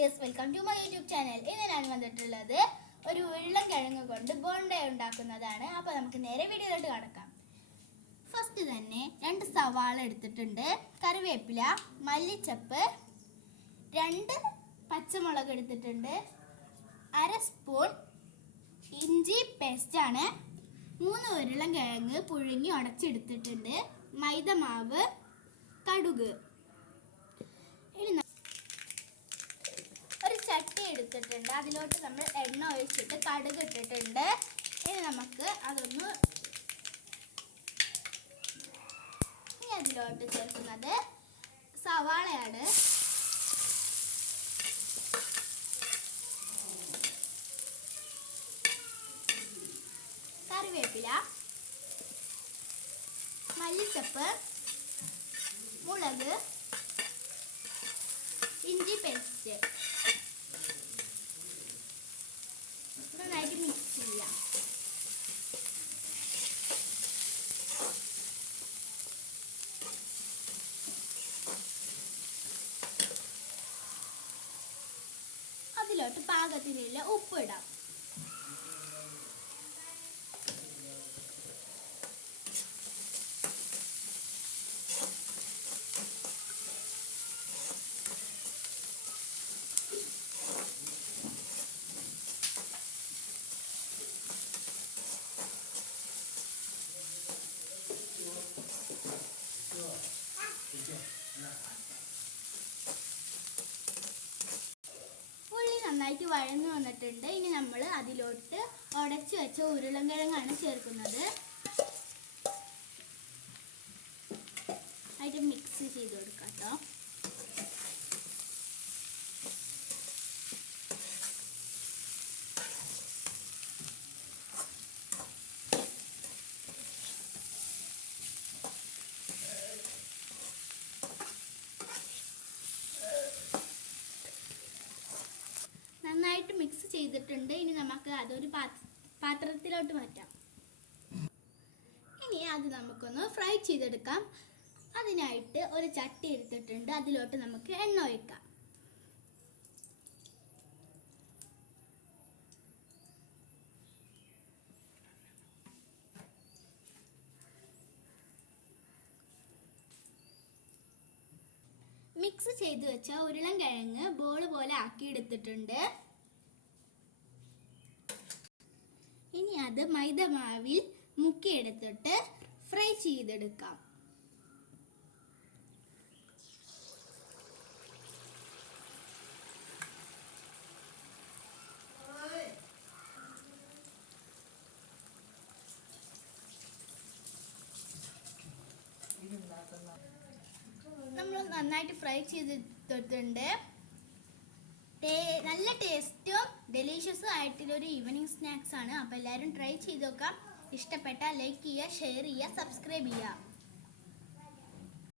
Dears, welcome to my YouTube channel. ഇന്ന് ഞാൻ വന്നിട്ടുള്ളത് ഒരു ഉരുളക്കിഴങ്ങ് കൊണ്ട് ബോണ്ട ഉണ്ടാക്കുന്നതാണ്. അപ്പോൾ നമുക്ക് നേരെ വീഡിയോയിലോട്ട് കടക്കാം. ഫസ്റ്റ് തന്നെ 2 സവാള എടുത്തിട്ടുണ്ട്, കറിവേപ്പില, മല്ലിച്ചപ്പ്, 2 പച്ചമുളക് എടുത്തിട്ടുണ്ട്, 1/2 സ്പൂൺ ഇഞ്ചി പേസ്റ്റാണ്, 3 ഉരുളക്കിഴങ്ങ് പുഴുങ്ങി ഉടച്ചെടുത്തിട്ടുണ്ട്, മൈദമാവ്, കടുക്. ഇനി ഒരു ചട്ടി എടുത്തിട്ടുണ്ട്, അതിലോട്ട് നമ്മൾ എണ്ണ ഒഴിച്ചിട്ട് കടുക് ഇട്ടിട്ടുണ്ട്. ഇനി നമുക്ക് അതിലോട്ട് ചേർക്കുന്നത് സവാളയാണ്. കറിവേപ്പില, മല്ലിച്ചപ്പ്, മുളക്, ഇഞ്ചി പേസ്റ്റ് നന്നായിട്ട് മിക്സ് ചെയ്യാം. അതിലോട്ട് പാകത്തിനുള്ള ഉപ്പ് ഇടാം. ഉള്ളി നന്നായിട്ട് വഴന്നു വന്നിട്ടുണ്ട്. ഇനി നമ്മൾ അതിലോട്ട് ഉടച്ചു വെച്ച ഉരുളക്കിഴങ്ങാണ് ചേർക്കുന്നത്. ആയിട്ട് മിക്സ് ചെയ്ത് കൊടുക്കാം കേട്ടോ. നന്നായിട്ട് മിക്സ് ചെയ്തിട്ടുണ്ട്. ഇനി നമുക്ക് അതൊരു പാത്രത്തിലോട്ട് മാറ്റാം. ഇനി അത് നമുക്കൊന്ന് ഫ്രൈ ചെയ്തെടുക്കാം. അതിനായിട്ട് ഒരു ചട്ടി എടുത്തിട്ടുണ്ട്, അതിലോട്ട് നമുക്ക് എണ്ണ ഒഴിക്കാം. മിക്സ് ചെയ്ത് വെച്ച ഉരുളക്കിഴങ്ങ് ബോൾ പോലെ ആക്കി എടുത്തിട്ടുണ്ട്. ഇനി അത് മൈദമാവിൽ മുക്കിയെടുത്തിട്ട് ഫ്രൈ ചെയ്തെടുക്കാം. നമ്മൾ നന്നായിട്ട് ഫ്രൈ ചെയ്തിട്ടുണ്ട്. നല്ല ടേസ്റ്റും ഡെലീഷ്യസും ആയിട്ടുള്ളൊരു ഈവനിങ് സ്നാക്സ് ആണ്. അപ്പോൾ എല്ലാവരും ട്രൈ ചെയ്ത് നോക്കാം. ഇഷ്ടപ്പെട്ടാൽ ലൈക്ക് ചെയ്യുക, ഷെയർ ചെയ്യുക, സബ്സ്ക്രൈബ് ചെയ്യുക.